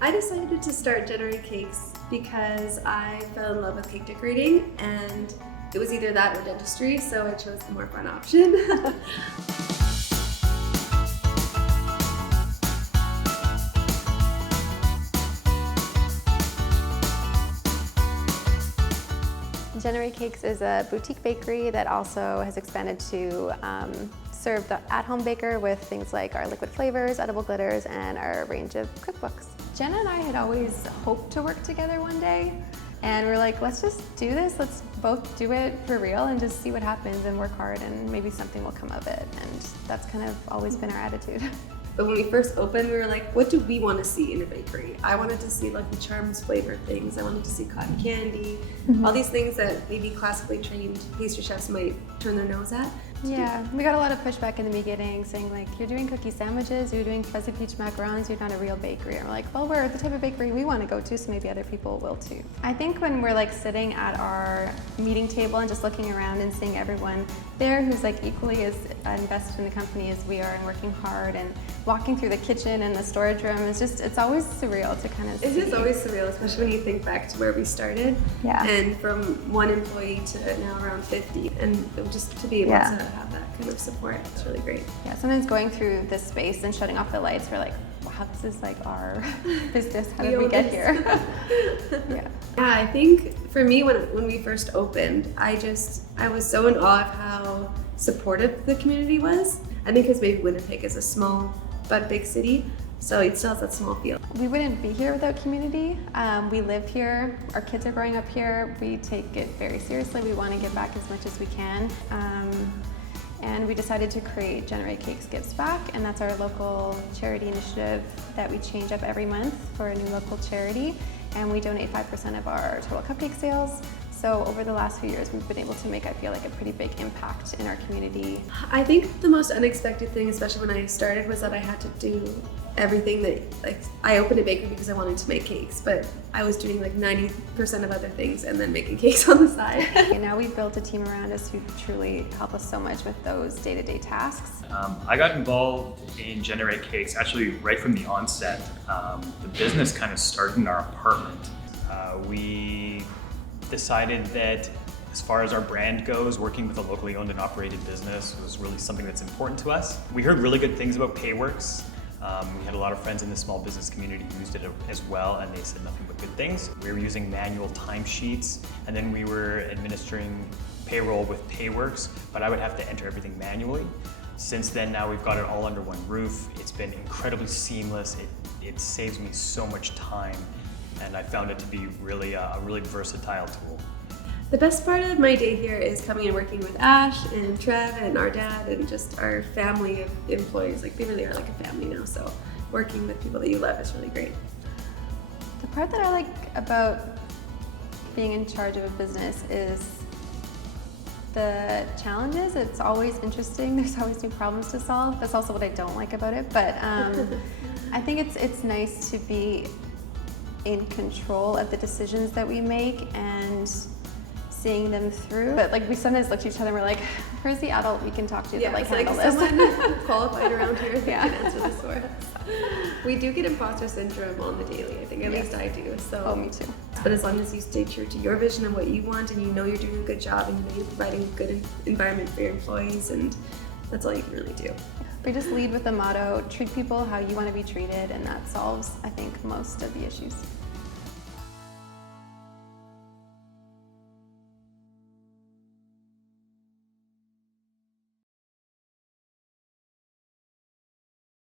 I decided to start Jenna Rae Cakes because I fell in love with cake decorating, and it was either that or dentistry, so I chose the more fun option. Jenna Rae Cakes is a boutique bakery that also has expanded to serve the at-home baker with things like our liquid flavors, edible glitters, and our range of cookbooks. Jenna and I had always hoped to work together one day, and we're like, let's just do this. Let's both do it for real and just see what happens and work hard, and maybe something will come of it. And that's kind of always been our attitude. But when we first opened, we were like, what do we want to see in a bakery? I wanted to see like the Charms flavored things. I wanted to see cotton candy, all these things that maybe classically trained pastry chefs might turn their nose at. Yeah, we got a lot of pushback in the beginning saying like, you're doing cookie sandwiches, you're doing fuzzy peach macarons, you're not a real bakery. And we're like, well, we're the type of bakery we want to go to, so maybe other people will too. I think when we're like sitting at our meeting table and just looking around and seeing everyone there who's like equally as invested in the company as we are and working hard and walking through the kitchen and the storage room, it's always surreal to kind of see. It is always surreal, especially when you think back to where we started. Yeah. And from one employee to now around 50. And just to be able to have that kind of support, it's really great. Yeah, sometimes going through this space and shutting off the lights, we're like, wow, this is like our business. How did we get here? Yeah, I think for me, when we first opened, I was so in awe of how supportive the community was. I think because maybe Winnipeg is a small but big city, so it still has that small feel. We wouldn't be here without community. We live here, our kids are growing up here, we take it very seriously, we want to give back as much as we can. And we decided to create Jenna Rae Cakes Gives Back, and that's our local charity initiative that we change up every month for a new local charity, and we donate 5% of our total cupcake sales. So over the last few years, we've been able to make, I feel like, a pretty big impact in our community. I think the most unexpected thing, especially when I started, was that I had to do everything that, like, I opened a bakery because I wanted to make cakes, but I was doing like 90% of other things and then making cakes on the side. And now we've built a team around us who truly help us so much with those day-to-day tasks. I got involved in Jenna Rae Cakes actually right from the onset. The business kind of started in our apartment. We decided that as far as our brand goes, working with a locally owned and operated business was really something that's important to us. We heard really good things about Payworks. We had a lot of friends in the small business community who used it as well, and they said nothing but good things. We were using manual timesheets, and then we were administering payroll with Payworks, but I would have to enter everything manually. Since then, now we've got it all under one roof. It's been incredibly seamless. It saves me so much time, and I found it to be really a really versatile tool. The best part of my day here is coming and working with Ash and Trev and our dad and just our family of employees. Like, they really are like a family now, so working with people that you love is really great. The part that I like about being in charge of a business is the challenges. It's always interesting. There's always new problems to solve. That's also what I don't like about it, but I think it's nice to be in control of the decisions that we make and seeing them through. But like, we sometimes look at each other and we're like, where's the adult we can talk to that like handle this? Someone qualified around here that can answer this for us. We do get imposter syndrome on the daily, I think, at least I do. So. Oh, me too. But as long as you stay true to your vision and what you want, and you know you're doing a good job, and you know you're providing a good environment for your employees, and that's all you can really do. We just lead with the motto, treat people how you want to be treated, and that solves, I think, most of the issues.